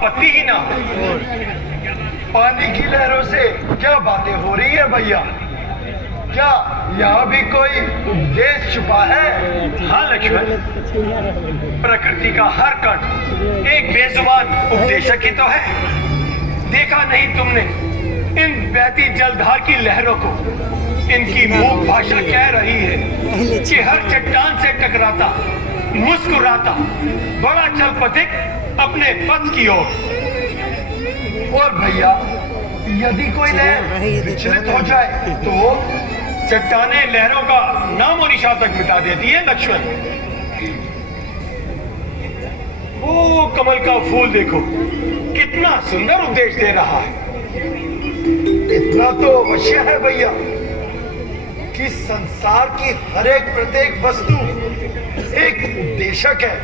आपत्ति ही ना हो। पानी की लहरों से क्या बातें हो रही है भैया? क्या यहाँ भी कोई उपदेश छुपा है? हाँ लक्ष्मण, प्रकृति का हर कण एक बेजुबान उपदेशक ही तो है। देखा नहीं तुमने इन बहती जलधार की लहरों को? इनकी मूक भाषा कह रही है कि हर चट्टान से टकराता, मुस्कुराता बड़ा चल पथिक अपने पथ की ओर। और भैया, यदि कोई लहर विचलित हो जाए तो चट्टाने लहरों का नामो निशान तक मिटा देती है लक्ष्मण। वो कमल का फूल देखो, कितना सुंदर उपदेश दे रहा है। इतना तो अवश्य है भैया कि संसार की हर एक प्रत्येक वस्तु एक उपदेशक है,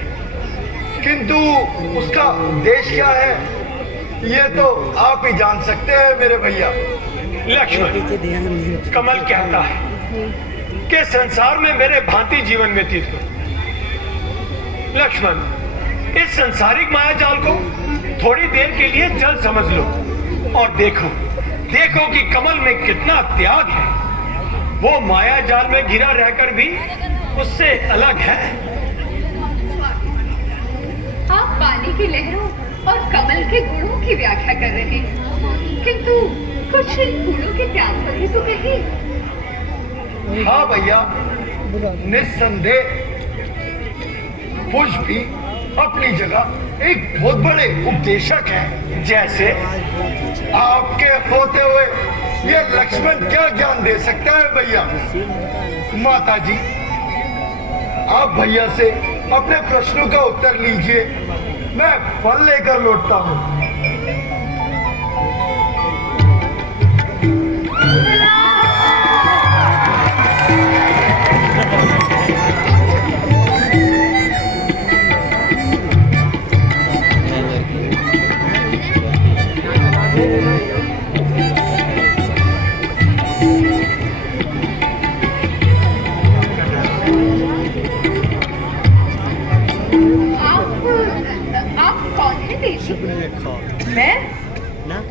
किंतु उसका उद्देश्य क्या है ये तो आप ही जान सकते हैं मेरे भैया। लक्ष्मण, कमल कहता है कि संसार में मेरे भांति जीवन व्यतीत हो। लक्ष्मण, इस संसारिक माया जाल को थोड़ी देर के लिए जल समझ लो और देखो कि कमल में कितना त्याग है। वो माया जाल में घिरा रहकर भी उससे अलग है। आप पानी की लहरों और कमल के गुणों की व्याख्या कर रहे हैं, किंतु कुछ इन फूलों के त्याग पर भी तो कही। हाँ भैया, निस्संदेह पुष्प भी अपनी जगह एक बहुत बड़े उपदेशक है। जैसे आपके होते हुए ये लक्ष्मण क्या ज्ञान दे सकता है भैया? माता जी, आप भैया से अपने प्रश्नों का उत्तर लीजिए, मैं फल लेकर लौटता हूँ।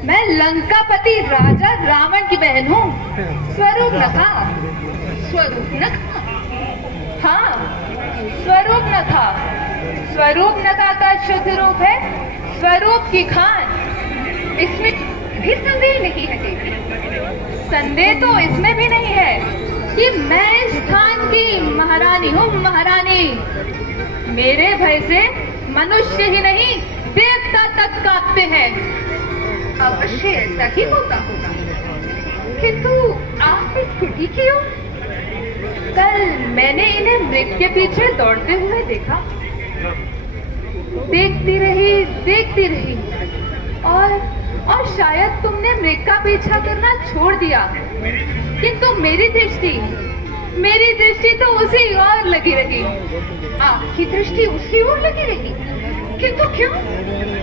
मैं लंकापति राजा रावण की बहन हूँ, स्वरूप नखा। स्वरूप नखा? हाँ, स्वरूप नखा। स्वरूप नखा का शुद्ध रूप है स्वरूप की खान। इसमें भी संदेह नहीं है देवी। संदेह तो इसमें भी नहीं है कि मैं इस स्थान की महारानी हूँ, महारानी। मेरे भय से मनुष्य ही नहीं देवता तक कांपते हैं। अवश्य ऐसा ही होता होगा, किंतु आप स्कूटी क्यों? कल मैंने इन्हें मृग के पीछे दौड़ते हुए देखा। देखती रही और शायद तुमने मृग का पीछा करना छोड़ दिया, किंतु मेरी दृष्टि तो उसी ओर लगी रही। आपकी दृष्टि उसी ओर लगी रही, किंतु क्यों?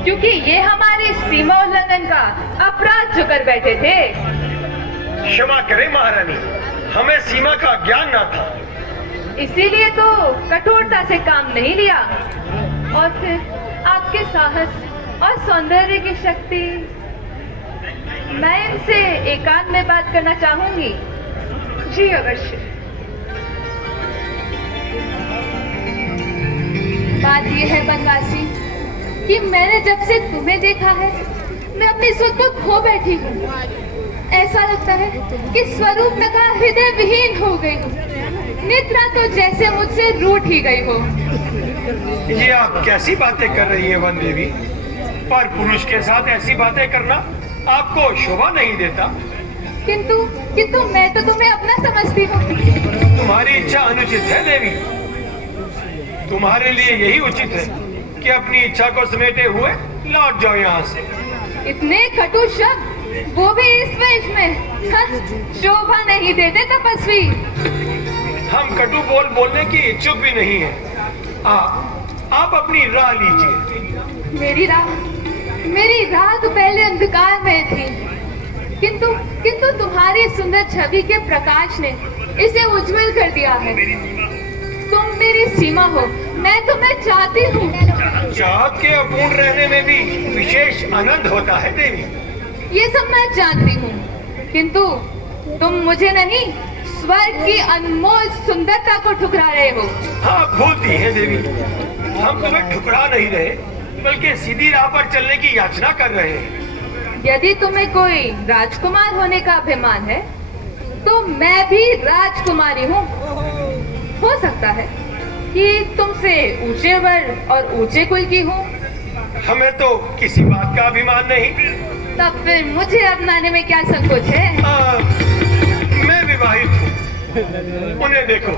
क्योंकि ये हमारी सीमा उल्लंघन का अपराध जो कर बैठे थे। क्षमा करें महारानी, हमें सीमा का ज्ञान ना था। इसीलिए तो कठोरता से काम नहीं लिया। और फिर आपके साहस और सौंदर्य की शक्ति। मैं इनसे एकांत में बात करना चाहूंगी। जी अवश्य। बात यह है बनवासी कि मैंने जब से तुम्हें देखा है मैं अपनी सुध को खो बैठी हूँ। ऐसा लगता है कि स्वरूप नखा हृदय विहीन हो गई हूँ। निद्रा तो जैसे मुझसे रूठ ही गई हो। ये आप कैसी बातें कर रही है वन देवी? पर पुरुष के साथ ऐसी बातें करना आपको शोभा नहीं देता। किंतु मैं तो तुम्हें अपना समझती हूँ। तुम्हारी इच्छा अनुचित है देवी। तुम्हारे लिए यही उचित है कि अपनी इच्छा को समेटे हुए लौट जाओ यहाँ से। इतने कटु शब्द, वो भी इस वयस में, शोभा नहीं देते तपस्वी। हम कटु बोलने की इच्छुक भी नहीं है। आप अपनी राह लीजिए। मेरी राह तो पहले अंधकार में थी, किंतु तुम्हारी सुंदर छवि के प्रकाश ने इसे उज्जवल कर दिया है। तुम मेरी सीमा हो, मैं तुम्हें चाहती हूँ। चाहत के अपूर्ण रहने में भी विशेष आनंद होता है देवी। ये सब मैं जानती हूँ, किंतु तुम मुझे नहीं, स्वर्ग की अनमोल सुंदरता को ठुकरा रहे हो। हाँ, भूलती है देवी, हम तुम्हें ठुकरा नहीं रहे, बल्कि सीधी राह पर चलने की याचना कर रहे हैं। यदि तुम्हें कोई राजकुमार होने का अभिमान है, तो मैं भी राजकुमारी हूँ। हो सकता है कि तुमसे ऊंचे वर्ण और ऊंचे कुल की हूँ। हमें तो किसी बात का अभिमान नहीं। तब फिर मुझे अपनाने में क्या संकोच है? मैं विवाहित हूँ। उन्हें देखो,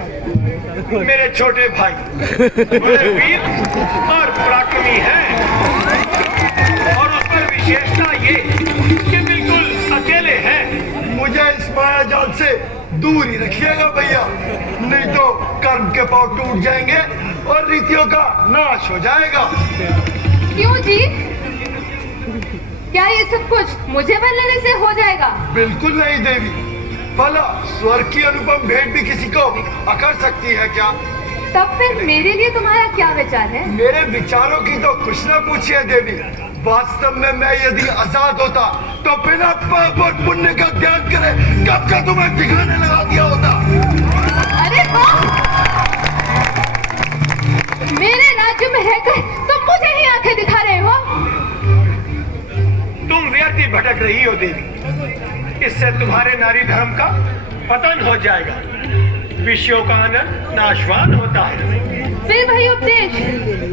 मेरे छोटे भाई बड़े वीर और पराक्रमी हैं, और उस पर विशेषता ये कि बिल्कुल अकेले हैं। मुझे इस माया जाल से दूर ही रखिएगा भैया, नहीं तो कर्म के पांव टूट जाएंगे और रीतियों का नाश हो जाएगा। क्यों जी? क्या ये सब कुछ मुझे बल लेने से हो जाएगा? बिल्कुल नहीं देवी, भला स्वर्ग की अनुपम भेंट भी किसी को अकर सकती है क्या? तब फिर मेरे लिए तुम्हारा क्या विचार है? मेरे विचारों की तो कुछ न पूछिए देवी। वास्तव में मैं यदि आजाद होता तो बिना पाप और पुण्य का त्याग करे कब का तुम्हें ठिकाने लगा दिया होता। अरे वाह! मेरे राज्य में रहकर तुम मुझे ही आंखें दिखा रहे हो। तुम व्यर्थ ही भटक रही हो देवी, इससे तुम्हारे नारी धर्म का पतन हो जाएगा। विषयों का आनंद नाशवान होता है। फिर वही उपदेश,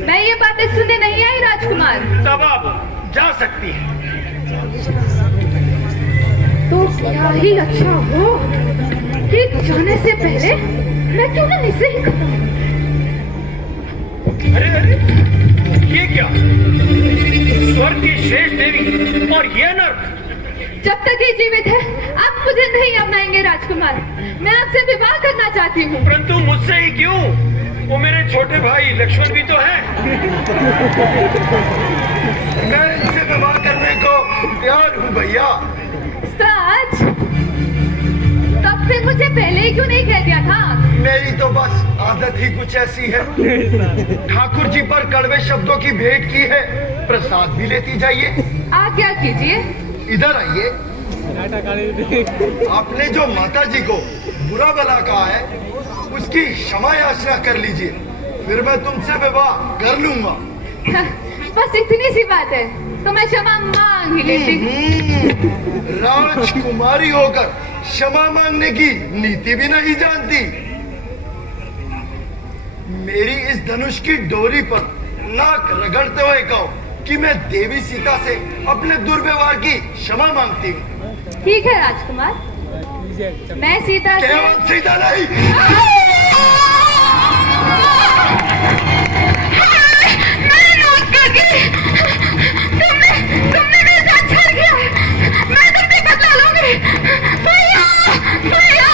मैं ये बातें सुनने नहीं आई राजकुमार। तब आप जा सकती है। तो क्या ही अच्छा हो कि जाने से पहले मैं क्यों ना इसे ही खत्म। अरे अरे, ये क्या? स्वर्ग की श्रेष्ठ देवी और ये नर। जब तक ये जीवित है आप मुझे नहीं अपनाएंगे राजकुमार। मैं आपसे विवाह करना चाहती हूँ। परंतु मुझसे ही क्यों? वो मेरे छोटे भाई लक्ष्मण भी तो हैं। मैं इनसे विवाह करने को तैयार हूँ भैया। सच? तब फिर मुझे पहले ही क्यों नहीं कह दिया था? मेरी तो बस आदत ही कुछ ऐसी है। ठाकुर जी पर कड़वे शब्दों की भेंट की है, प्रसाद भी लेती जाइए। आज्ञा कीजिए। इधर आइए। आपने जो माता जी को बुरा भला कहा है, उसकी क्षमा याचना कर लीजिए, फिर मैं तुमसे विवाह कर लूंगा। बस इतनी सी बात है तो मैं क्षमा मांग ही लेती। राजकुमारी होकर क्षमा मांगने की नीति भी नहीं जानती। मेरी इस धनुष की डोरी पर नाक रगड़ते हुए कहो कि मैं देवी सीता से अपने दुर्व्यवहार की क्षमा मांगती हूँ। ठीक है राजकुमार, मैं सीता से। केवल सीता नहीं, तुमने मेरे साथ छल किया। मैं तुमसे बदला लूंगी। भैया, भैया।